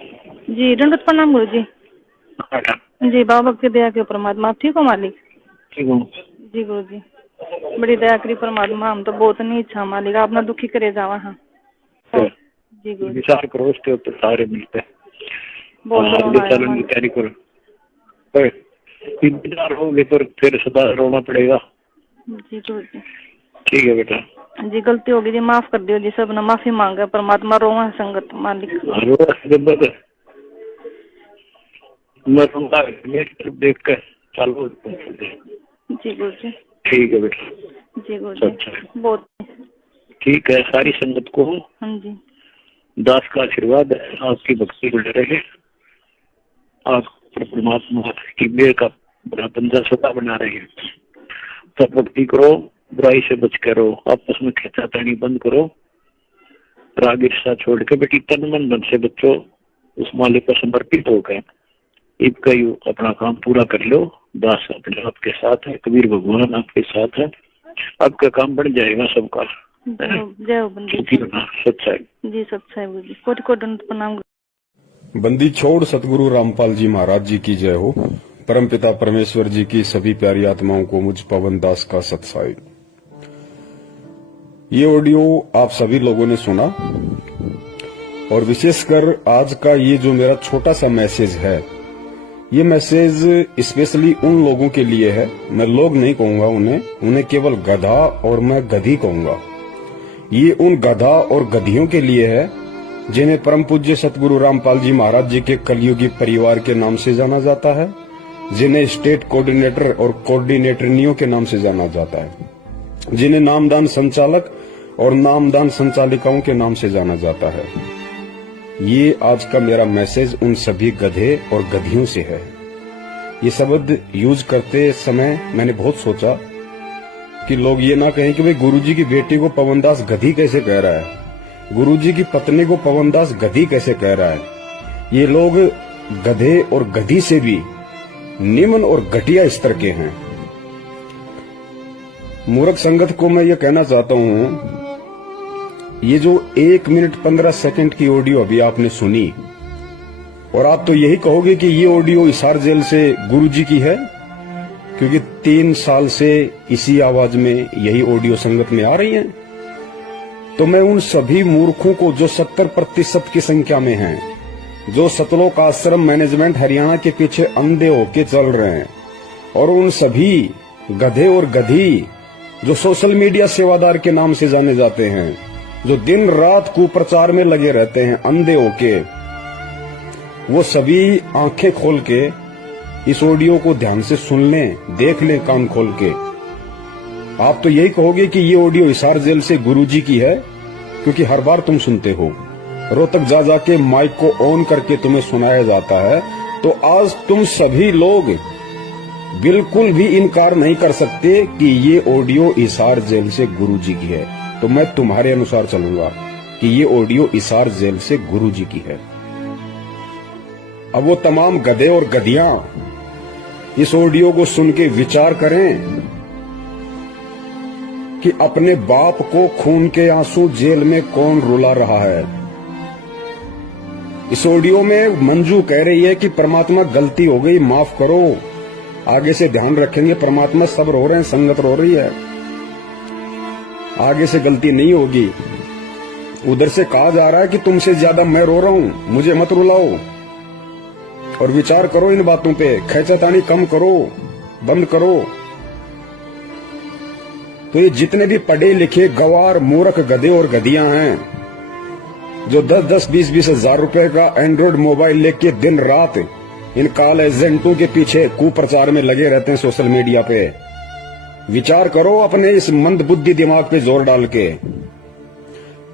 जी दंडवत प्रणाम गुरु जी। जी बाबा भक्ति दया के परमात्मा। आप ठीक हो मालिक? ठीक हूँ जी गुरु जी बड़ी दया करी परमात्मा। हम तो बहुत नहीं इच्छा मालिक, आप ना दुखी करे जावा। हाँ जी गुरु जी। विचार करो उसके ऊपर सारे मिलते हैं। बोल दो आगे चलने की तैयारी करो। इंतजार होगे तो फिर सदा रोना पड़ेगा। जी गुरु जी। ठीक है बेटा। जी गलती होगी जी, माफ कर दियो जी। सब ना माफी मांगे परमात्मा। रोवा संगत मालिक। मैं रोना देख कर चालू। जी गुरु जी। ठीक है बेटा। जी गुरु जी बहुत ठीक है। सारी संगत को हाँ जी दास का आशीर्वाद है, आपकी भक्ति बढ़ रहे। आप परमात्मा की मेहर का बड़ा बंदा सदा बना रहे हैं। सब भक्ति करो, बुराई से बच करो, आपस में खींचातानी बंद करो, राग ईर्ष्या छोड़ के बेटी तन मन धन से बच्चों उस मालिक को समर्पित होकर इनका यू अपना काम पूरा कर लो। दास अपने आपके साथ है, कबीर भगवान आपके साथ है, आपका काम बढ़ जाएगा सबका। जय हो बंदी। सच्चाई जी सच्चाई गुरु जी। कोटि कोटि दंड प्रणाम। बंदी छोड़ सतगुरु रामपाल जी महाराज जी की जय हो। परमपिता परमेश्वर जी की सभी प्यारी आत्माओं को मुझ पवन दास का सत्साई। ये ऑडियो आप सभी लोगों ने सुना और विशेषकर आज का ये जो मेरा छोटा सा मैसेज है, ये मैसेज स्पेशली उन लोगों के लिए है। मैं लोग नहीं कहूंगा उन्हें केवल गधा और मैं गधी कहूंगा। ये उन गधा और गधियों के लिए है जिन्हें परम पूज्य सतगुरु रामपाल जी महाराज जी के कलयुगी परिवार के नाम से जाना जाता है, जिन्हें स्टेट कोऑर्डिनेटर और कोऑर्डिनेटरनियों के नाम से जाना जाता है, जिन्हें नामदान संचालक और नामदान संचालिकाओं के नाम से जाना जाता है। ये आज का मेरा मैसेज उन सभी गधे और गधियों से है। ये शब्द यूज करते समय मैंने बहुत सोचा कि लोग ये ना कहें कि भाई गुरुजी की बेटी को पवनदास गधी कैसे कह रहा है, गुरुजी की पत्नी को पवनदास गधी कैसे कह रहा है। ये लोग गधे और गधी से भी निम्न और घटिया स्तर के हैं। मूर्ख संगत को मैं ये कहना चाहता हूं, ये जो 1 मिनट 15 सेकंड की ऑडियो अभी आपने सुनी और आप तो यही कहोगे कि ये ऑडियो हिसार जेल से गुरुजी की है, क्योंकि 3 साल से इसी आवाज में यही ऑडियो संगत में आ रही है। तो मैं उन सभी मूर्खों को जो 70% की संख्या में हैं, जो सतलोक आश्रम मैनेजमेंट हरियाणा के पीछे अंधे होके चल रहे हैं, और उन सभी गधे और गधी जो सोशल मीडिया सेवादार के नाम से जाने जाते हैं, जो दिन रात कुप्रचार में लगे रहते हैं अंधे होके, वो सभी आंखें खोल के इस ऑडियो को ध्यान से सुन लें, देख लें कान खोल के। आप तो यही कहोगे कि ये ऑडियो हिसार जेल से गुरुजी की है, क्योंकि हर बार तुम सुनते हो, रोहतक जा जाके माइक को ऑन करके तुम्हें सुनाया जाता है। तो आज तुम सभी लोग बिल्कुल भी इनकार नहीं कर सकते कि ये ऑडियो हिसार जेल से गुरुजी की है। तो मैं तुम्हारे अनुसार चलूंगा कि ये ऑडियो हिसार जेल से गुरुजी की है। अब वो तमाम गधे और गधियां इस ऑडियो को सुन के विचार करें कि अपने बाप को खून के आंसू जेल में कौन रुला रहा है। इस ऑडियो में मंजू कह रही है कि परमात्मा गलती हो गई, माफ करो, आगे से ध्यान रखेंगे। परमात्मा सब रो रहे हैं, संगत रो रही है, आगे से गलती नहीं होगी। उधर से कहा जा रहा है कि तुमसे ज्यादा मैं रो रहा हूं, मुझे मत रुलाओ। और विचार करो इन बातों पे, खैचतानी कम करो, बंद करो। तो ये जितने भी पढ़े लिखे गवार मूर्ख गधे और गधियां हैं, जो 10-10, 20-20 हजार रुपए का एंड्रॉइड मोबाइल लेके दिन रात इन काल एजेंटों के पीछे कुप्रचार में लगे रहते हैं सोशल मीडिया पे, विचार करो अपने इस मंद बुद्धि दिमाग पे जोर डाल के।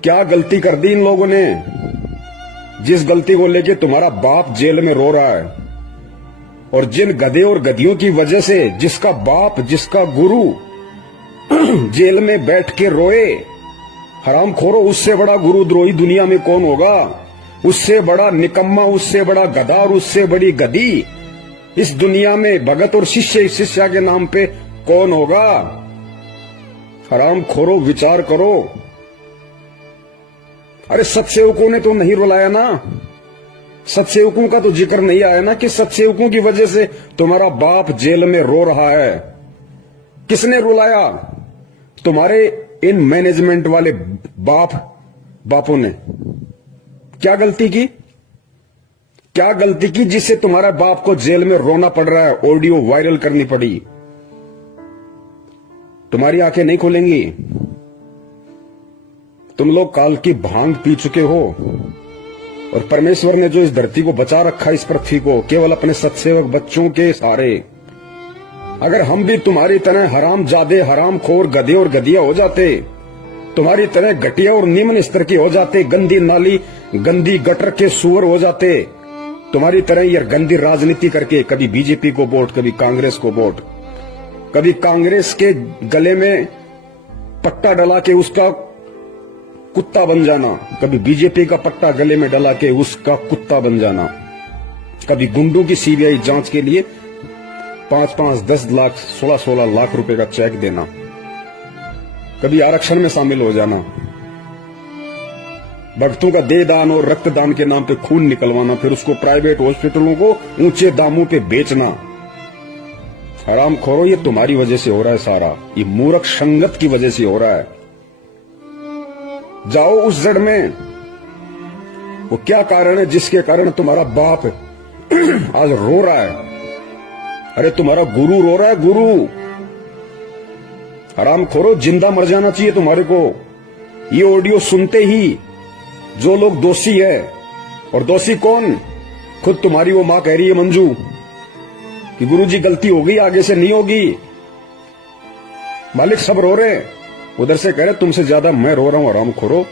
क्या गलती कर दी इन लोगों ने, जिस गलती को लेके तुम्हारा बाप जेल में रो रहा है? और जिन गधे और गधियों की वजह से जिसका बाप, जिसका गुरु जेल में बैठ के रोए, हराम खोरो, उससे बड़ा गुरुद्रोही दुनिया में कौन होगा? उससे बड़ा निकम्मा, उससे बड़ा गधा और उससे बड़ी गधी इस दुनिया में भगत और शिष्या के नाम पे कौन होगा? हराम खोरो, विचार करो। अरे सत्सेवकों ने तो नहीं रुलाया ना, सत्सेवकों का तो जिक्र नहीं आया ना कि सत्सेवकों की वजह से तुम्हारा बाप जेल में रो रहा है। किसने रुलाया? तुम्हारे इन मैनेजमेंट वाले बापों ने। क्या गलती की? क्या गलती की जिससे तुम्हारा बाप को जेल में रोना पड़ रहा है, ऑडियो वायरल करनी पड़ी? तुम्हारी आंखें नहीं खुलेंगी। तुम लोग काल की भांग पी चुके हो और परमेश्वर ने जो इस धरती को बचा रखा, इस पृथ्वी को, केवल अपने सत्सेवक बच्चों के सहारे। अगर हम भी तुम्हारी तरह हरामजादे, हरामखोर, गधे और गधिया हो जाते, तुम्हारी तरह घटिया और निम्न स्तर के हो जाते, गंदी नाली, गंदी गटर के सुअर हो जाते, तुम्हारी तरह ये गंदी राजनीति करके कभी बीजेपी को वोट, कभी कांग्रेस को वोट, कभी कांग्रेस के गले में पट्टा डला के उसका कुत्ता बन जाना, कभी बीजेपी का पट्टा गले में डला के उसका कुत्ता बन जाना, कभी गुंडों की सीबीआई जांच के लिए 5-5, 10 लाख, 16-16 लाख रुपए का चेक देना, कभी आरक्षण में शामिल हो जाना, भक्तों का देह दान और रक्तदान के नाम पे खून निकलवाना, फिर उसको प्राइवेट हॉस्पिटलों को ऊंचे दामों पे बेचना। हरामखोरो, ये तुम्हारी वजह से हो रहा है सारा। ये मूर्ख संगत की वजह से हो रहा है। जाओ उस जड़ में, वो क्या कारण है जिसके कारण तुम्हारा बाप आज रो रहा है? अरे तुम्हारा गुरु रो रहा है, गुरु। हरामखोरो, जिंदा मर जाना चाहिए तुम्हारे को। ये ऑडियो सुनते ही जो लोग दोषी है, और दोषी कौन? खुद तुम्हारी वो मां कह रही है, मंजू, कि गुरुजी गलती हो गई, आगे से नहीं होगी। मालिक सब रो रहे हैं, उधर से कह रहे तुमसे ज्यादा मैं रो रहा हूं। हरामखोरो,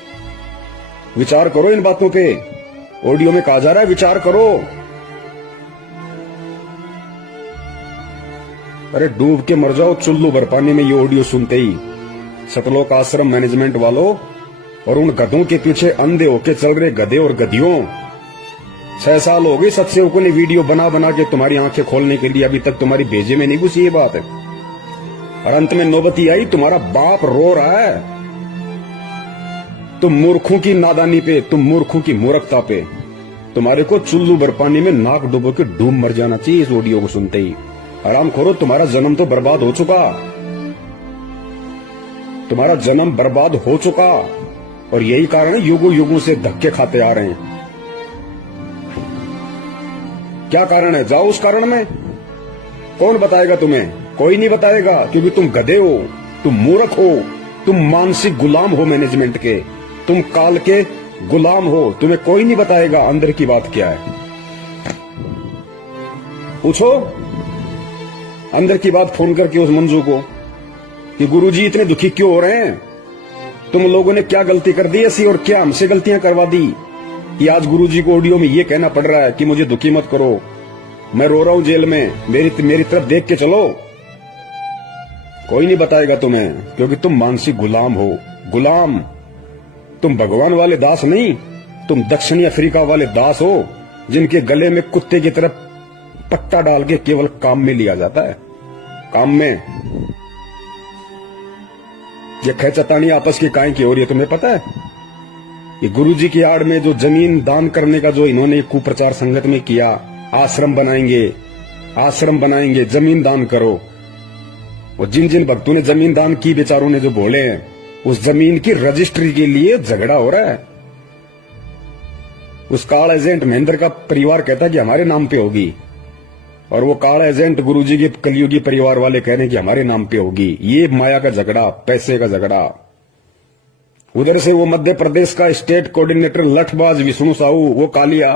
विचार करो इन बातों पे। ऑडियो में कहा जा रहा है विचार करो। अरे डूब के मर जाओ चुल्लू भर पानी में ये ऑडियो सुनते ही। सतलोक आश्रम मैनेजमेंट वालों और उन गधों के पीछे अंधे होके चल रहे गधे और गधियों, 6 साल हो गए सत्सेवकों ने वीडियो बना बना के तुम्हारी आंखें खोलने के लिए, अभी तक तुम्हारी भेजे में नहीं घुसी ये बात है। और अंत में नौबती आई, तुम्हारा बाप रो रहा है। तुम मूर्खों की नादानी पे, तुम मूर्खों की मूर्खता पे, तुम्हारे को चुल्लू भर पानी में नाक डुबो के डूब मर जाना चाहिए इस ऑडियो को सुनते ही। हरामखोरो, तुम्हारा जन्म तो बर्बाद हो चुका, तुम्हारा जन्म बर्बाद हो चुका, और यही कारण है युगों युगों से धक्के खाते आ रहे हैं। क्या कारण है? जाओ उस कारण में। कौन बताएगा तुम्हें? कोई नहीं बताएगा, क्योंकि तुम गधे हो, तुम मूर्ख हो, तुम मानसिक गुलाम हो मैनेजमेंट के, तुम काल के गुलाम हो। तुम्हें कोई नहीं बताएगा अंदर की बात क्या है। पूछो अंदर की बात फोन करके उस मंजू को कि गुरुजी इतने दुखी क्यों हो रहे हैं, तुम लोगों ने क्या गलती कर दी ऐसी, और क्या हमसे गलतियां करवा दी कि आज गुरुजी को ऑडियो में ये कहना पड़ रहा है कि मुझे दुखी मत करो, मैं रो रहा हूं जेल में, मेरी तरफ देख के चलो। कोई नहीं बताएगा तुम्हें, क्योंकि तुम मानसिक गुलाम हो। गुलाम, तुम भगवान वाले दास नहीं, तुम दक्षिणी अफ्रीका वाले दास हो, जिनके गले में कुत्ते की तरफ पट्टा डाल के केवल काम में लिया जाता है। काम में ये खेचतानी आपस की काहे की हो रही है तुम्हें पता है? ये गुरुजी की आड़ में जो जमीन दान करने का जो इन्होंने कुप्रचार संगत में किया, आश्रम बनाएंगे, जमीन दान करो। और जिन जिन भक्तों ने जमीन दान की, बेचारों ने जो बोले हैं, उस जमीन की रजिस्ट्री के लिए झगड़ा हो रहा है। उस काल एजेंट महेंद्र का परिवार कहता है कि हमारे नाम पे होगी, और वो काल एजेंट गुरुजी के कलयुगी परिवार वाले कह रहे हैं कि हमारे नाम पे होगी। ये माया का झगड़ा, पैसे का झगड़ा। उधर से वो मध्य प्रदेश का स्टेट कोऑर्डिनेटर लठबाज विष्णु साहू, वो कालिया,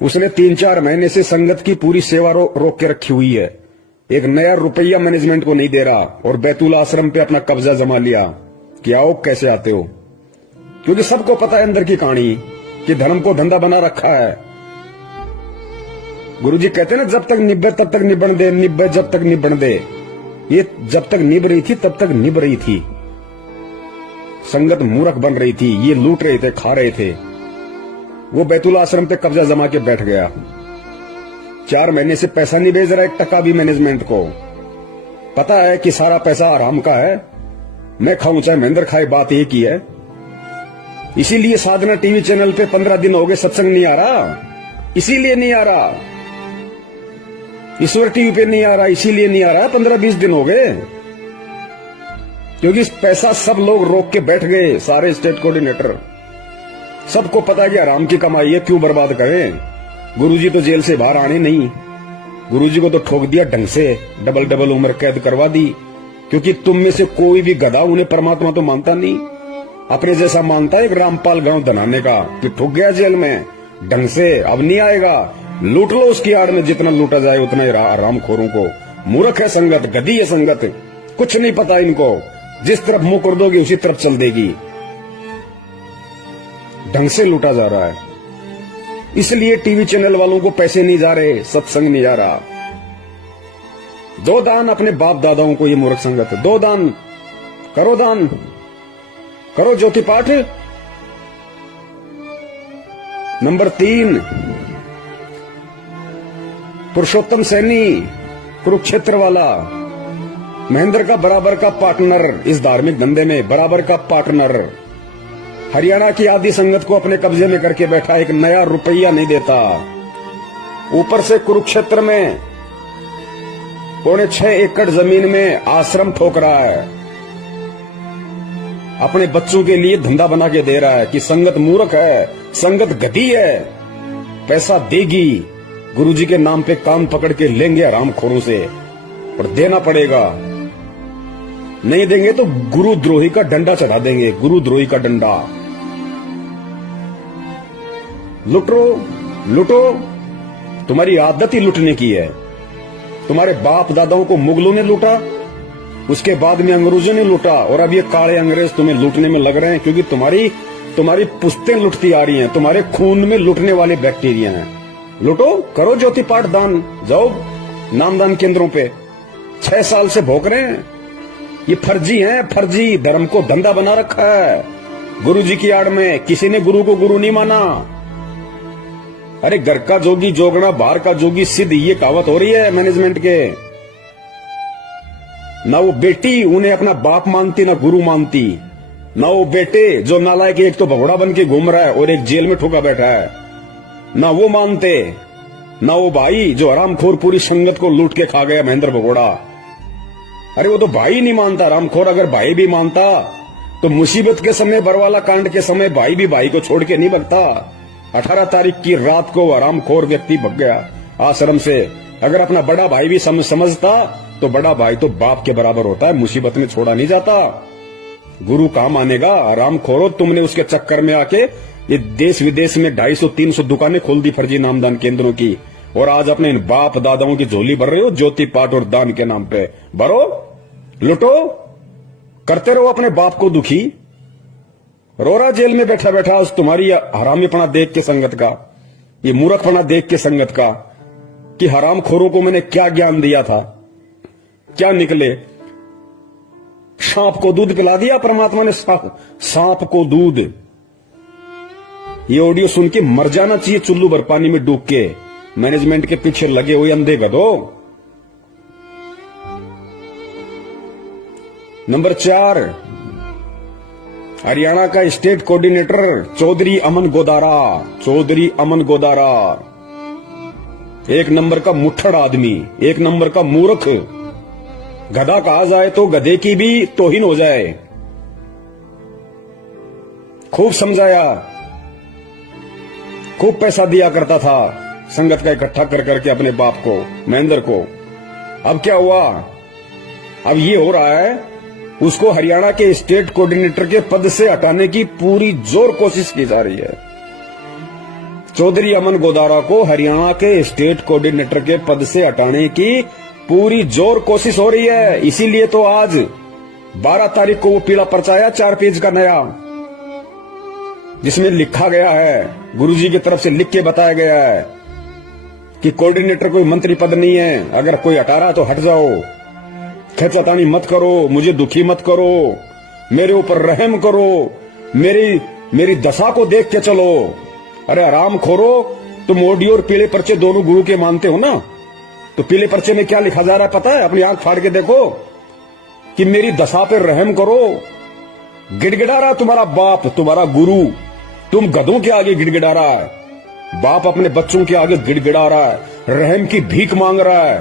उसने 3-4 महीने से संगत की पूरी सेवा रोक के रखी हुई है। एक नया रुपया मैनेजमेंट को नहीं दे रहा, और बैतूल आश्रम पे अपना कब्जा जमा लिया कि आओ कैसे आते हो, क्योंकि सबको पता है अंदर की कहानी कि धर्म को धंधा बना रखा है। गुरुजी कहते हैं ना, जब तक निब्बे तब तक निबण दे, निब्बे जब तक निबण दे। ये जब तक निभ रही थी तब तक निभ रही थी। संगत मूर्ख बन रही थी, ये लूट रहे थे, खा रहे थे। वो बैतूल आश्रम पे कब्जा जमा के बैठ गया। 4 महीने से पैसा नहीं भेज रहा 1 टका भी मैनेजमेंट को। पता है कि सारा पैसा आराम का है, मैं खाऊं चाहे महेंद्र खाए, बात एक ही है। इसीलिए साधना टीवी चैनल पे 15 दिन हो गए सत्संग नहीं आ रहा, इसीलिए नहीं आ रहा। ईश्वर टीवी पे नहीं आ रहा, इसीलिए नहीं आ रहा। 15-20 दिन हो गए, क्योंकि पैसा सब लोग रोक के बैठ गए, सारे स्टेट कोऑर्डिनेटर। सबको पता है कि आराम की कमाई है, क्यों बर्बाद करें। गुरुजी तो जेल से बाहर आने नहीं, गुरुजी को तो ठोक दिया ढंग से, डबल उम्र कैद करवा दी। क्योंकि तुम में से कोई भी गधा उन्हें परमात्मा तो मानता नहीं, अपने जैसा मानता है एक रामपाल गांव धनाने का, कि ठुक गया जेल में ढंग से, अब नहीं आएगा। लूट लो उसकी आड़ में, जितना लूटा जाए उतना ही। आरामखोरों को मूर्ख है संगत, गधी है संगत, कुछ नहीं पता इनको। जिस तरफ मुंह कर दोगे उसी तरफ चल देगी। ढंग से लूटा जा रहा है, इसलिए टीवी चैनल वालों को पैसे नहीं जा रहे, सत्संग नहीं जा रहा। दो दान अपने बाप दादाओं को, ये मूर्ख संगत। दो दान करो, दान करो, ज्योति पाठ। नंबर 3, पुरुषोत्तम सैनी कुरुक्षेत्र वाला, महेंद्र का बराबर का पार्टनर इस धार्मिक धंधे में, बराबर का पार्टनर। हरियाणा की आदि संगत को अपने कब्जे में करके बैठा, एक नया रुपया नहीं देता। ऊपर से कुरुक्षेत्र में 6.25 एकड़ जमीन में आश्रम ठोक रहा है, अपने बच्चों के लिए धंधा बना के दे रहा है कि संगत मूर्ख है, संगत गधी है, पैसा देगी। गुरुजी के नाम पे कान पकड़ के लेंगे हरामखोरों से, और देना पड़ेगा। नहीं देंगे तो गुरुद्रोही का डंडा चढ़ा देंगे, गुरुद्रोही का डंडा। लुटो लुटो, तुम्हारी आदत ही लुटने की है। तुम्हारे बाप दादाओं को मुगलों ने लूटा, उसके बाद में अंग्रेजों ने लूटा, और अब ये काले अंग्रेज तुम्हें लूटने में लग रहे हैं, क्योंकि तुम्हारी पुश्तें लुटती आ रही हैं, तुम्हारे खून में लूटने वाले बैक्टीरिया हैं। लुटो, करो ज्योति पाठ दान, जाओ नामदान केंद्रों पे। 6 साल से भोग रहे हैं, ये फर्जी हैं, फर्जी। धर्म को धंधा बना रखा है गुरुजी की आड़ में। किसी ने गुरु को गुरु नहीं माना। अरे घर का जोगी जोगना, बाहर का जोगी सिद्ध, ये कहावत हो रही है मैनेजमेंट के। ना वो बेटी उन्हें अपना बाप मानती, ना गुरु मानती। ना वो बेटे जो नालायक, एक तो भगोड़ा बन के घूम रहा है और एक जेल में ठोका बैठा है, ना वो मानते। ना वो भाई जो हरामखोर पूरी संगत को लूट के खा गया, महेंद्र भगोड़ा। अरे वो तो भाई नहीं मानता हरामखोर। अगर भाई भी मानता तो मुसीबत के समय, बरवाला कांड के समय, भाई भी भाई को छोड़ के नहीं भगता। 18 तारीख की रात को हरामखोर व्यक्ति भग गया आश्रम से। अगर अपना बड़ा भाई भी समझता तो बड़ा भाई तो बाप के बराबर होता है, मुसीबत में छोड़ा नहीं जाता। गुरु कहाँ मानेगा? हरामखोरो, तुमने उसके चक्कर में आके ये देश विदेश में 250-300 दुकानें खोल दी फर्जी नामदान केंद्रों की, और आज अपने इन बाप दादाओं की झोली भर रहे हो ज्योति पाठ और दान के नाम पे। भरो, लुटो, करते रहो अपने बाप को दुखी। रोरा जेल में बैठा बैठा उस तुम्हारी हरामीपना देख के संगत का, ये मूर्खपना देख के संगत का, कि हरामखोरों को मैंने क्या ज्ञान दिया था, क्या निकले। सांप को दूध पिला दिया परमात्मा ने, सांप को दूध। ये ऑडियो सुन के मर जाना चाहिए चुल्लू भर पानी में डूब के, मैनेजमेंट के पीछे लगे हुए अंधे गधो। नंबर 4, हरियाणा का स्टेट कोऑर्डिनेटर चौधरी अमन गोदारा। चौधरी अमन गोदारा एक नंबर का मुट्ठड़ आदमी, एक नंबर का मूर्ख। गधा कहा जाए तो गधे की भी तौहीन हो जाए। खूब समझाया, खूब पैसा दिया करता था संगत का इकट्ठा कर करके अपने बाप को, महेंद्र को। अब क्या हुआ? अब ये हो रहा है, उसको हरियाणा के स्टेट कोऑर्डिनेटर के पद से हटाने की पूरी जोर कोशिश की जा रही है। चौधरी अमन गोदारा को हरियाणा के स्टेट कोऑर्डिनेटर के पद से हटाने की पूरी जोर कोशिश हो रही है। इसीलिए तो आज 12 तारीख को वो पीला पर्चा आया 4 पेज का नया, जिसमें लिखा गया है, गुरुजी की तरफ से लिख के बताया गया है कि कोऑर्डिनेटर कोई मंत्री पद नहीं है, अगर कोई हटा रहा तो हट जाओ, खेचातानी मत करो, मुझे दुखी मत करो, मेरे ऊपर रहम करो, मेरी दशा को देख के चलो। अरे आराम खोरो, तुम ऑडियो और पीले पर्चे दोनों गुरु के मानते हो ना, तो पीले पर्चे में क्या लिखा जा रहा है पता है? अपनी आंख फाड़ के देखो कि मेरी दशा पे रहम करो, गिड़गिड़ा रहा तुम्हारा बाप, तुम्हारा गुरु, तुम गधों के आगे गिड़गिड़ा रहा है। बाप अपने बच्चों के आगे गिड़गिड़ा रहा है, रहम की भीख मांग रहा है,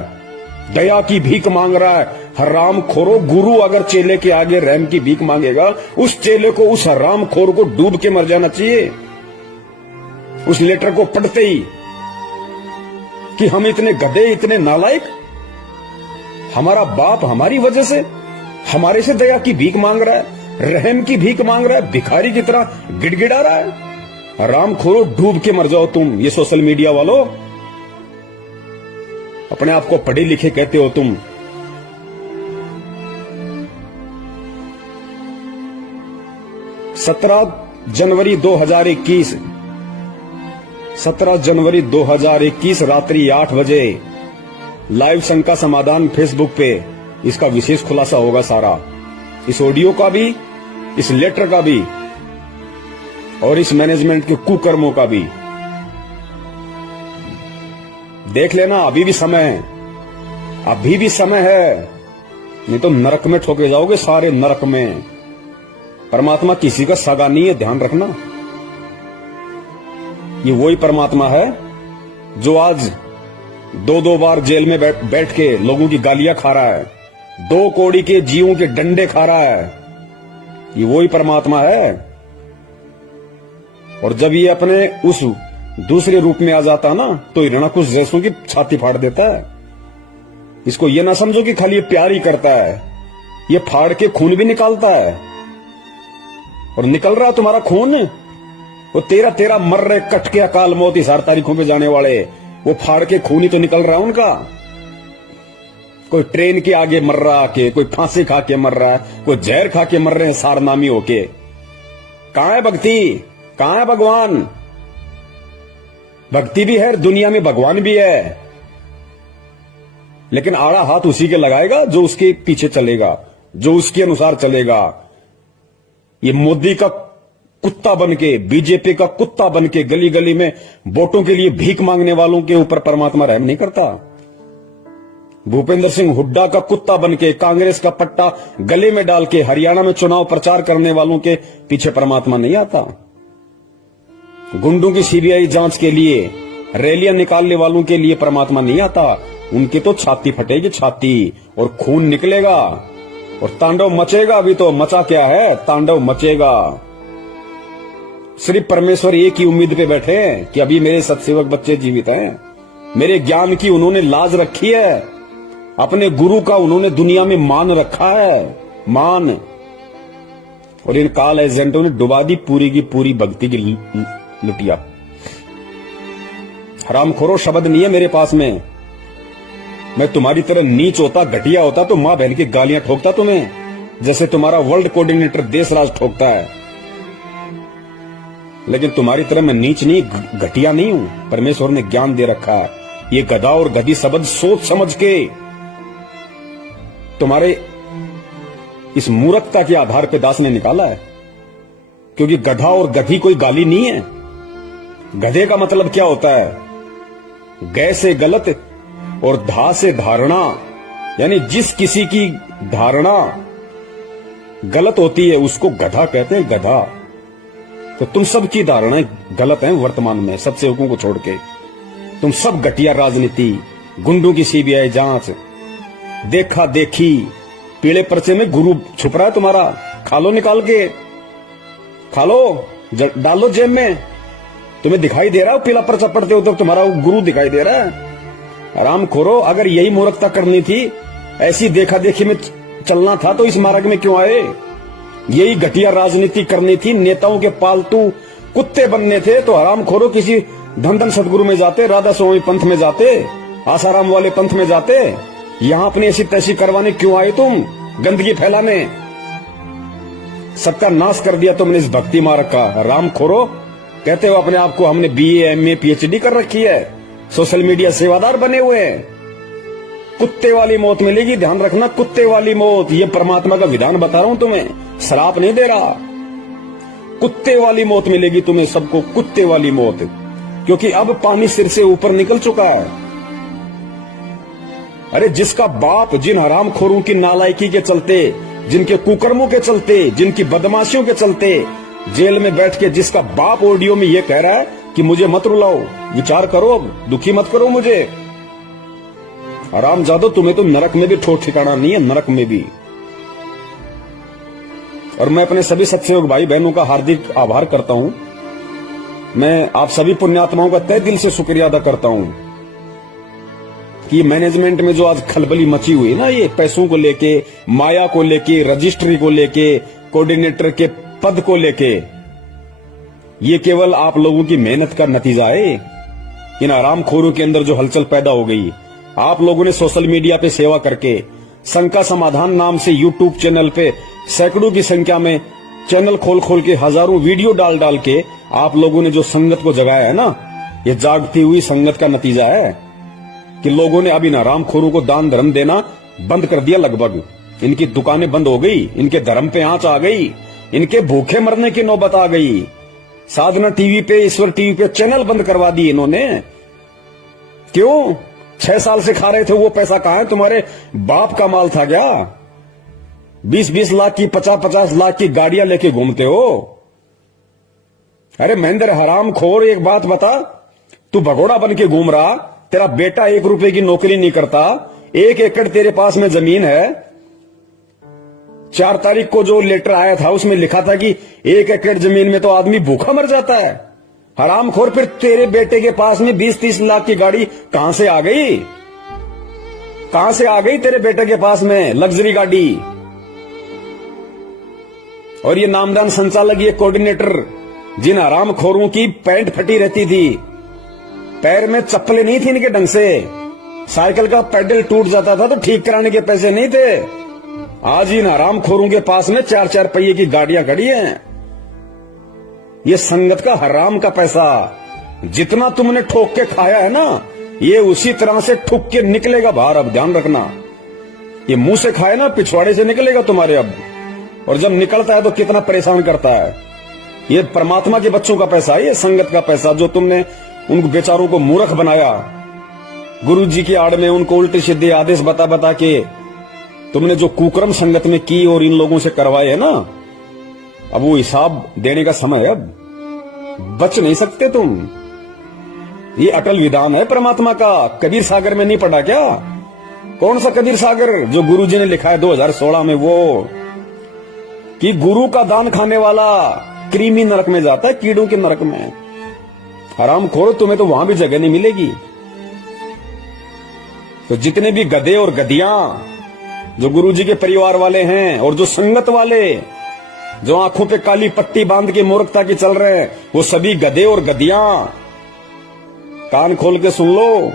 दया की भीख मांग रहा है। हराम खोरो, गुरु अगर चेले के आगे रहम की भीख मांगेगा, उस चेले को, उस हराम खोर को डूब के मर जाना चाहिए उस लेटर को पढ़ते ही, कि हम इतने गधे, इतने नालायक। हमारा बाप हमारी वजह से हमारे से दया की भीख मांग रहा है, रहम की भीख मांग रहा है, भिखारी की तरह गिड़गिड़ा रहा है। हराम खोरो, डूब के मर जाओ तुम। ये सोशल मीडिया वालों, अपने आप को पढ़े लिखे कहते हो तुम। जनवरी 2021 17 जनवरी 2021 रात्रि 8 बजे लाइव शंका समाधान फेसबुक पे इसका विशेष खुलासा होगा सारा, इस ऑडियो का भी, इस लेटर का भी और इस मैनेजमेंट के कुकर्मों का भी। देख लेना, अभी भी समय है, अभी भी समय है, नहीं तो नरक में ठोके जाओगे, सारे नरक में। परमात्मा किसी का सगा नहीं है, ध्यान रखना। ये वही परमात्मा है जो आज 2-2 बार जेल में बैठ के लोगों की गालियां खा रहा है, 2 कौड़ी के जीवों के डंडे खा रहा है। ये वही परमात्मा है। और जब ये अपने उस दूसरे रूप में आ जाता ना, तो हिरण्यकुश जैसों की छाती फाड़ देता है। इसको ये ना समझो कि खाली ये प्यार ही करता है, ये फाड़ के खून भी निकालता है। और निकल रहा तुम्हारा खून, वो 13 मर रहे, कट के अकाल मौत इस 8 तारीखों पे जाने वाले, वो फाड़ के खून ही तो निकल रहा है उनका। कोई ट्रेन के आगे मर रहा के, कोई फांसी खा के मर रहा है, कोई जहर खा के मर रहे हैं सारनामी होके। कहां है भक्ति, कहां है भगवान? भक्ति भी है, दुनिया में भगवान भी है, लेकिन आड़ा हाथ उसी के लगाएगा जो उसके पीछे चलेगा, जो उसके अनुसार चलेगा। ये मोदी का कुत्ता बनके, बीजेपी का कुत्ता बनके गली गली में वोटों के लिए भीख मांगने वालों के ऊपर परमात्मा रहम नहीं करता। भूपेंद्र सिंह हुड्डा का कुत्ता बनके, कांग्रेस का पट्टा गले में डाल के हरियाणा में चुनाव प्रचार करने वालों के पीछे परमात्मा नहीं आता। गुंडों की सीबीआई जांच के लिए रैलियां निकालने वालों के लिए परमात्मा नहीं आता। उनकी तो छाती फटेगी, छाती, और खून निकलेगा और तांडव मचेगा। अभी तो मचा क्या है, तांडव मचेगा। सिर्फ परमेश्वर एक ही उम्मीद पे बैठे हैं कि अभी मेरे सत्सेवक बच्चे जीवित हैं, मेरे ज्ञान की उन्होंने लाज रखी है, अपने गुरु का उन्होंने दुनिया में मान रखा है, मान। और इन काल एजेंटों ने डुबा दी पूरी की पूरी भक्ति की लुटिया। हरामखोरो शब्द नहीं है मेरे पास में। मैं तुम्हारी तरह नीच होता, घटिया होता तो मां बहन की गालियां ठोकता तुम्हें, जैसे तुम्हारा वर्ल्ड कोऑर्डिनेटर देशराज ठोकता है। लेकिन तुम्हारी तरह मैं नीच नहीं, घटिया नहीं हूं। परमेश्वर ने ज्ञान दे रखा है। ये गधा और गधी शब्द सोच समझ के तुम्हारे इस मूर्खता के आधार पे दास ने निकाला है, क्योंकि गधा और गधी कोई गाली नहीं है। गधे का मतलब क्या होता है? गै से गलत और धा से धारणा, यानी जिस किसी की धारणा गलत होती है उसको गधा कहते हैं, गधा। तो तुम सबकी धारणाएं गलत हैं वर्तमान में, सब सेवकों को छोड़ के। तुम सब घटिया राजनीति, गुंडों की सीबीआई जांच, देखा देखी, पीले पर्चे में गुरु छुप रहा है तुम्हारा। खा लो, निकाल के खा लो, डाल लो जेब में। तुम्हें दिखाई दे रहा है पीला पर्चा पढ़ते हो तो तुम्हारा गुरु दिखाई दे रहा है। आराम खोरो, अगर यही मूर्खता करनी थी, ऐसी देखा देखी में चलना था तो इस मार्ग में क्यों आए? यही घटिया राजनीति करनी थी, नेताओं के पालतू कुत्ते बनने थे तो हराम खोरो किसी धन सदगुरु में जाते, राधा स्वामी पंथ में जाते, आसाराम वाले पंथ में जाते। यहां अपनी ऐसी तैसी करवाने क्यों आए तुम? गंदगी फैलाने। सबका नाश कर दिया तुमने इस भक्ति मार्ग का। राम खोरो, कहते हो अपने आप को हमने BA MA PhD कर रखी है, सोशल मीडिया सेवादार बने हुए हैं। कुत्ते वाली मौत मिलेगी, ध्यान रखना, कुत्ते वाली मौत। ये परमात्मा का विधान बता रहा हूं तुम्हें, श्राप नहीं दे रहा। कुत्ते वाली मौत मिलेगी तुम्हें सबको, कुत्ते वाली मौत, क्योंकि अब पानी सिर से ऊपर निकल चुका है। अरे जिसका बाप जिन हरामखोरों की नालायकी के चलते जिनके कुकर्मों के चलते, जिनकी बदमाशियों के चलते जेल में बैठ के जिसका बाप ऑडियो में ये कह रहा है कि मुझे मत रुलाओ, विचार करो, अब दुखी मत करो मुझे। हरामजादो, तुम्हें तो नरक में भी ठोर ठिकाना नहीं है, नरक में भी। और मैं अपने सभी सत्सयोग भाई बहनों का हार्दिक आभार करता हूं। मैं आप सभी पुण्यात्माओं का तहे दिल से शुक्रिया अदा करता हूं कि मैनेजमेंट में जो आज खलबली मची हुई ना, ये पैसों को लेके, माया को लेके, रजिस्ट्री को लेके, कोऑर्डिनेटर के पद को लेके, ये केवल आप लोगों की मेहनत का नतीजा है। इन आरामखोरों के अंदर जो हलचल पैदा हो गई, आप लोगों ने सोशल मीडिया पे सेवा करके, शंका समाधान नाम से यूट्यूब चैनल पे सैकड़ों की संख्या में चैनल खोल खोल के, हजारों वीडियो डाल डाल के आप लोगों ने जो संगत को जगाया है ना, ये जागती हुई संगत का नतीजा है कि लोगों ने अब इन हरामखोरों को दान धर्म देना बंद कर दिया। लगभग इनकी दुकानें बंद हो गई, इनके धर्म पे आंच आ गई, इनके भूखे मरने की नौबत आ गई। साधना टीवी पे, ईश्वर टीवी पे चैनल बंद करवा दिए इन्होंने। क्यों? 6 साल से खा रहे थे, वो पैसा कहां है? तुम्हारे बाप का माल था क्या? 20-20 लाख की, 50-50 लाख की गाड़ियां लेके घूमते हो। अरे महेंद्र हरामखोर, एक बात बता, तू भगोड़ा बन के घूम रहा, तेरा बेटा 1 रुपए की नौकरी नहीं करता, 1 एकड़ तेरे पास में जमीन है। 4 तारीख को जो लेटर आया था उसमें लिखा था कि 1 एकड़ जमीन में तो आदमी भूखा मर जाता है। हरामखोर, फिर तेरे बेटे के पास में 20-30 लाख की गाड़ी कहां से आ गई? कहां से आ गई तेरे बेटे के पास में लग्जरी गाड़ी? और ये नामदान संचालक, ये कोऑर्डिनेटर, जिन हरामखोरों की पैंट फटी रहती थी, पैर में चप्पलें नहीं थी इनके ढंग से, साइकिल का पैडल टूट जाता था तो ठीक कराने के पैसे नहीं थे, आज इन हरामखोरों के पास में 4-4 पहिए की गाड़ियां खड़ी हैं। ये संगत का हराम का पैसा जितना तुमने ठोक के खाया है ना, ये उसी तरह से ठुक के निकलेगा बाहर। अब ध्यान रखना, ये मुंह से खाए ना, पिछवाड़े से निकलेगा तुम्हारे अब। और जब निकलता है तो कितना परेशान करता है। ये परमात्मा के बच्चों का पैसा है, ये संगत का पैसा, जो तुमने उन बेचारों को मूर्ख बनाया। गुरु जी की आड़ में उनको उल्टे सीधे आदेश बता बता के तुमने जो कुकर्म संगत में की और इन लोगों से करवाए है ना, अब वो हिसाब देने का समय है। अब बच नहीं सकते तुम। ये अटल विधान है परमात्मा का। कबीर सागर में नहीं पढ़ा क्या? कौन सा कबीर सागर जो गुरु जी ने लिखा है 2016 में, वो कि गुरु का दान खाने वाला कृमि नरक में जाता है, कीड़ों के नरक में। हरामखोर, तुम्हें तो वहां भी जगह नहीं मिलेगी। तो जितने भी गधे और गधियां जो गुरु जी के परिवार वाले हैं और जो संगत वाले जो आंखों पे काली पट्टी बांध के मूर्खता की चल रहे हैं, वो सभी गधे और गधियां कान खोल के सुन लो,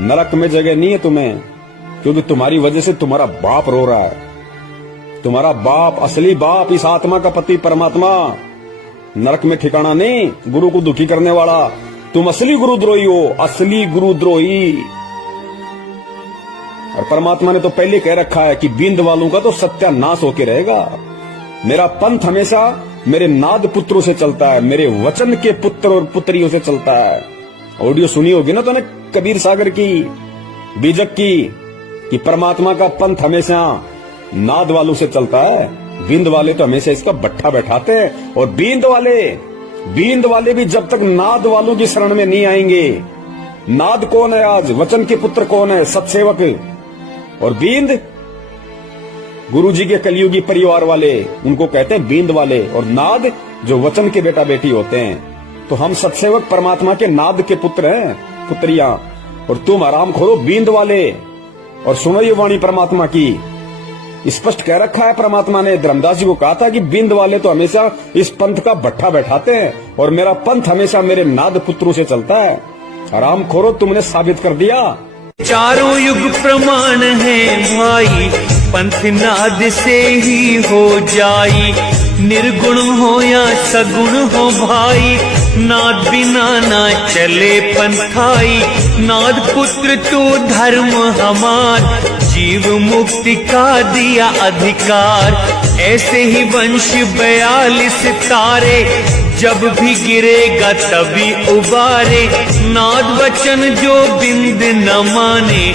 नरक में जगह नहीं है तुम्हें। क्योंकि तुम्हारी वजह से तुम्हारा बाप रो रहा है। तुम्हारा बाप, असली बाप, इस आत्मा का पति परमात्मा, नरक में ठिकाना नहीं। गुरु को दुखी करने वाला तुम असली गुरुद्रोही हो, असली गुरुद्रोही। और परमात्मा ने तो पहले कह रखा है कि बींद वालों का तो सत्यानाश होके रहेगा। मेरा पंथ हमेशा मेरे नाद पुत्रों से चलता है, मेरे वचन के पुत्र और पुत्रियों से चलता है। ऑडियो सुनी होगी ना तूने कबीर सागर की, बीजक की, कि परमात्मा का पंथ हमेशा नाद वालों से चलता है। बींद वाले तो हमेशा इसका बट्ठा बैठाते हैं। और बींद वाले भी जब तक नाद वालों की शरण में नहीं आएंगे। नाद कौन है आज? वचन के पुत्र कौन है? सत्सेवक। और बींद गुरु जी के कलयुगी परिवार वाले, उनको कहते हैं बींद वाले। और नाद जो वचन के बेटा बेटी होते हैं। तो हम सत्सेवक परमात्मा के नाद के पुत्र हैं, पुत्रियां। और तुम हरामखोरो बींद वाले। और सुनो ये वाणी परमात्मा की, स्पष्ट कह रखा है परमात्मा ने। धर्मदास जी को कहा था कि बींद वाले तो हमेशा इस पंथ का भट्ठा बैठाते हैं और मेरा पंथ हमेशा मेरे नाद पुत्रों से चलता है। हरामखोरो, तुमने साबित कर दिया। चारों युग प्रमाण है भाई, पंथ नाद से ही हो जाई। निर्गुण हो या सगुण हो भाई, नाद बिना ना चले पंथाई। नाद पुत्र तो धर्म हमार, जीव मुक्ति का दिया अधिकार। ऐसे ही वंश 42 तारे, जब भी गिरेगा तभी उबारे। नाद वचन जो बिंद न माने,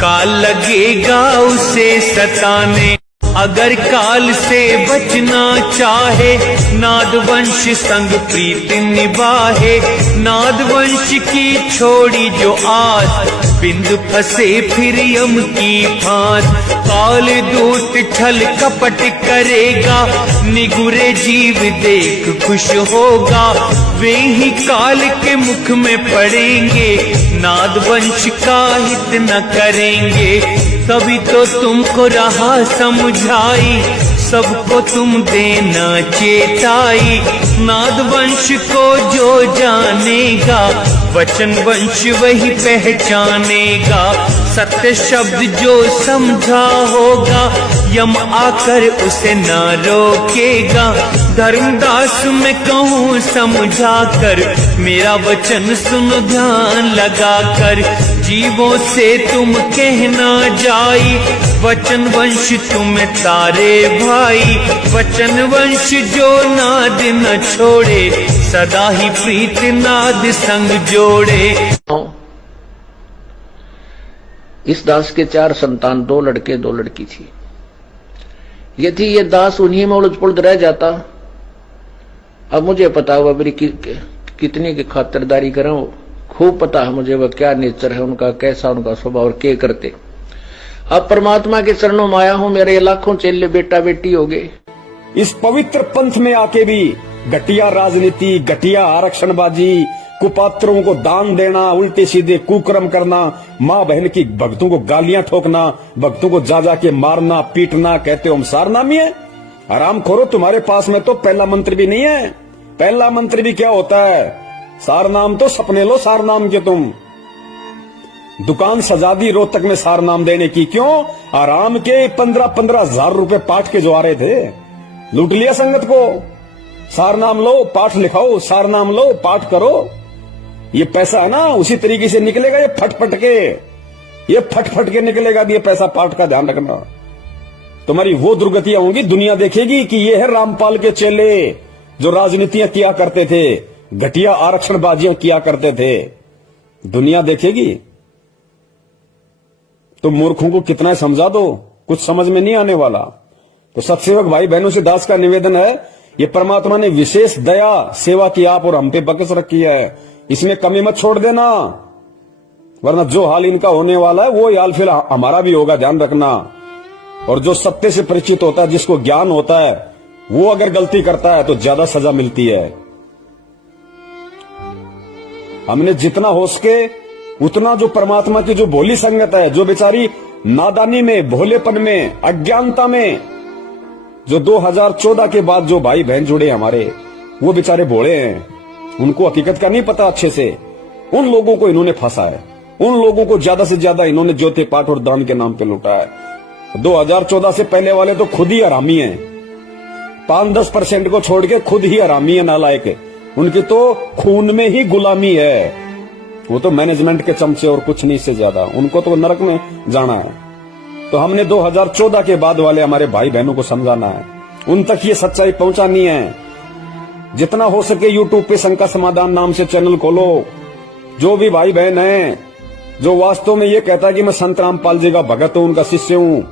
काल लगेगा उसे सताने। अगर काल से बचना चाहे, नादवंश संग प्रीत निभाहे। नादवंश की छोड़ी जो आस, बिंद फंसे फिर यम की फांस। काल दूत छल कपट करेगा, निगुरे जीव देख खुश होगा। वे ही काल के मुख में पड़ेंगे, नादवंश का हित न करेंगे। तभी तो तुमको रहा समझाई, सबको तुम देना चेताई। नादवंश को जो जानेगा, वचन वंश वही पहचानेगा। सत्य शब्द जो समझा होगा, यम आकर उसे न रोकेगा। धर्मदास मैं कहूँ समझा कर, मेरा वचन सुनो ध्यान लगा कर। जीवों से तुम कहना जाई, वचन वंश तुम्हें तारे भाई। वचन वंश जो नाद न छोड़े, सदा ही प्रीत नाद संग जोड़े। इस दास के 4 संतान, 2 लड़के 2 लड़की थी। यदि ये दास उन्हीं में उलझ पुलझ रह जाता, अब मुझे पता हुआ मेरी कितनी की खातिरदारी करूं, खूब पता है मुझे वह क्या नेचर है उनका, कैसा उनका स्वभाव और क्या करते। अब परमात्मा के चरणों में आया हूं, मेरे लाखों चेले बेटा बेटी हो गए। इस पवित्र पंथ में आके भी घटिया राजनीति, घटिया आरक्षणबाजी, कुपात्रों को दान देना, उल्टे सीधे कुकर्म करना, माँ बहन की भक्तों को गालियां ठोकना, भक्तों को जा जा के मारना पीटना, कहते हो हम सारनामी है। आराम खोरो, तुम्हारे पास में तो पहला मंत्र भी नहीं है। पहला मंत्र भी क्या होता है? सारनाम तो सपने लो सारनाम के तुम। दुकान सजा दी रोहतक में सारनाम देने की, क्यों? आराम के 15-15 हजार रुपए पाठ के जो आ रहे थे, लूट लिया संगत को। सारनाम लो, पाठ लिखाओ, सारनाम लो, पाठ करो। ये पैसा है ना, उसी तरीके से निकलेगा, ये फट फट के निकलेगा भी ये पैसा, पाठ का ध्यान रखना। तुम्हारी वो दुर्गतियां होंगी, दुनिया देखेगी कि ये है रामपाल के चेले जो राजनीतियां किया करते थे, घटिया आरक्षणबाजियां किया करते थे। दुनिया देखेगी। तो मूर्खों को कितना समझा दो, कुछ समझ में नहीं आने वाला। तो सत्सेवक भाई बहनों से दास का निवेदन है, ये परमात्मा ने विशेष दया सेवा की आप और हम पे बकस रखी है, इसमें कमी मत छोड़ देना, वरना जो हाल इनका होने वाला है वो हाल फिर हमारा भी होगा, ध्यान रखना। और जो सत्य से परिचित होता है, जिसको ज्ञान होता है, वो अगर गलती करता है तो ज्यादा सजा मिलती है। हमने जितना हो सके उतना जो परमात्मा की जो भोली संगत है, जो बेचारी नादानी में, भोलेपन में, अज्ञानता में, जो 2014 के बाद जो भाई बहन जुड़े हमारे, वो बेचारे भोले हैं, उनको हकीकत का नहीं पता अच्छे से। उन लोगों को इन्होंने फंसा है, उन लोगों को ज्यादा से ज्यादा इन्होंने ज्योति पाठ और दान के नाम पे लूटा है। 2014 से पहले वाले तो खुद ही हरामी हैं, 5-10% को छोड़ के खुद ही हरामी है, नालायक। उनकी तो खून में ही गुलामी है, वो तो मैनेजमेंट के चमचे और कुछ नहीं, इससे ज्यादा उनको तो नरक में जाना है। तो हमने 2014 के बाद वाले हमारे भाई बहनों को समझाना है, उन तक ये सच्चाई पहुंचानी है। जितना हो सके यूट्यूब पे शंका समाधान नाम से चैनल खोलो। जो भी भाई बहन है जो वास्तव में ये कहता है कि मैं संत रामपाल जी का भगत हूं, उनका शिष्य हूं,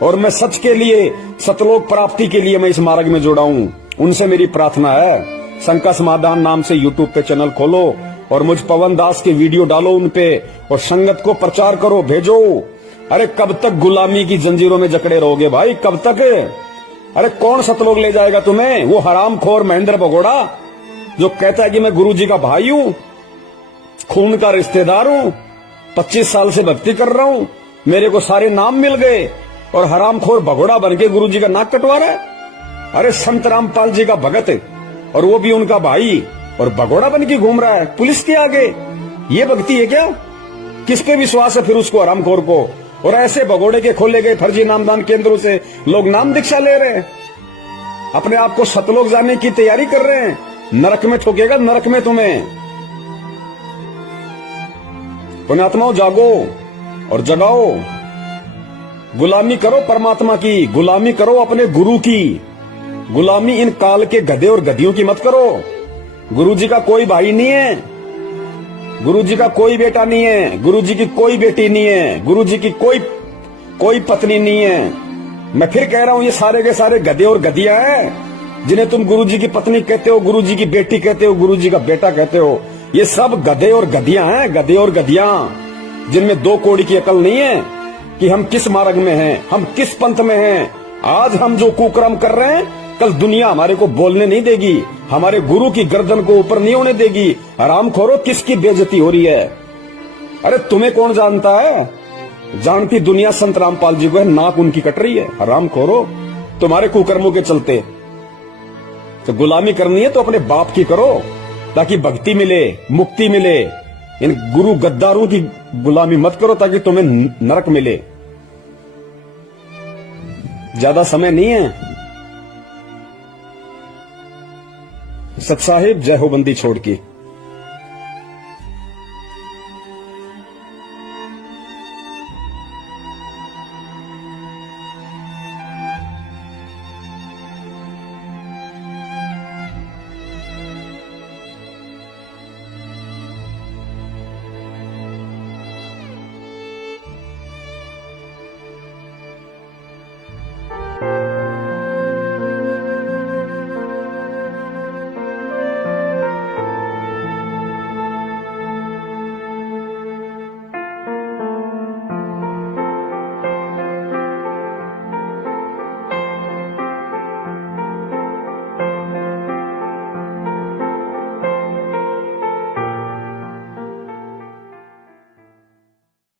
और मैं सच के लिए, सतलोक प्राप्ति के लिए मैं इस मार्ग में जुड़ा हूं, उनसे मेरी प्रार्थना है, शंका समाधान नाम से यूट्यूब पे चैनल खोलो और मुझ पवन दास के वीडियो डालो उन पे, और संगत को प्रचार करो, भेजो। अरे कब तक गुलामी की जंजीरों में जकड़े रहोगे भाई, कब तक? अरे कौन सतलोक ले जाएगा तुम्हें? वो हरामखोर महेंद्र भगोड़ा जो कहता है कि मैं गुरु जी का भाई हूं, खून का रिश्तेदार हूं, 25 साल से भक्ति कर रहा हूं, मेरे को सारे नाम मिल गए, और हरामखोर भगोड़ा बन के गुरु जी का नाक कटवा रहा है। अरे संत रामपाल जी का भगत, और वो भी उनका भाई, और भगोड़ा बन के घूम रहा है पुलिस के आगे। ये भक्ति है क्या? किस पे विश्वास है फिर उसको, हरामखोर को? और ऐसे भगोड़े के खोले गए फर्जी नामदान केंद्रों से लोग नाम दीक्षा ले रहे हैं, अपने आप को सतलोक जाने की तैयारी कर रहे हैं। नरक में ठोकेगा, नरक में तुम्हें। पुण्यात्माओं, जागो और जगाओ, गुलामी करो परमात्मा की, गुलामी करो अपने गुरु की, गुलामी इन काल के गधे और गधियों की मत करो। गुरु जी का कोई भाई नहीं है, गुरु जी का कोई बेटा नहीं है, गुरु जी की कोई बेटी नहीं है, गुरु जी की कोई पत्नी नहीं है। मैं फिर कह रहा हूं, ये सारे के सारे गधे और गधियां हैं, जिन्हें तुम गुरुजी की पत्नी कहते हो, गुरुजी की बेटी कहते हो, गुरुजी का बेटा कहते हो। ये सब गधे और गधियां हैं, गधे और गधियां, जिनमें दो कौड़ी की अकल नहीं है कि हम किस मार्ग में हैं, हम किस पंथ में हैं। आज हम जो कुकर्म कर रहे हैं, कल दुनिया हमारे को बोलने नहीं देगी, हमारे गुरु की गर्दन को ऊपर नहीं होने देगी। हरामखोरो, किसकी बेइज्जती हो रही है? अरे तुम्हें कौन जानता है? जानती दुनिया संत रामपाल जी को है, नाक उनकी कट रही है। हरामखोरो, तुम्हारे कुकर्मों के चलते। तो गुलामी करनी है तो अपने बाप की करो, ताकि भक्ति मिले, मुक्ति मिले। इन गुरु गद्दारों की गुलामी मत करो, ताकि तुम्हें नरक मिले। ज्यादा समय नहीं है। सत साहिब, जय हो बंदी छोड़ की।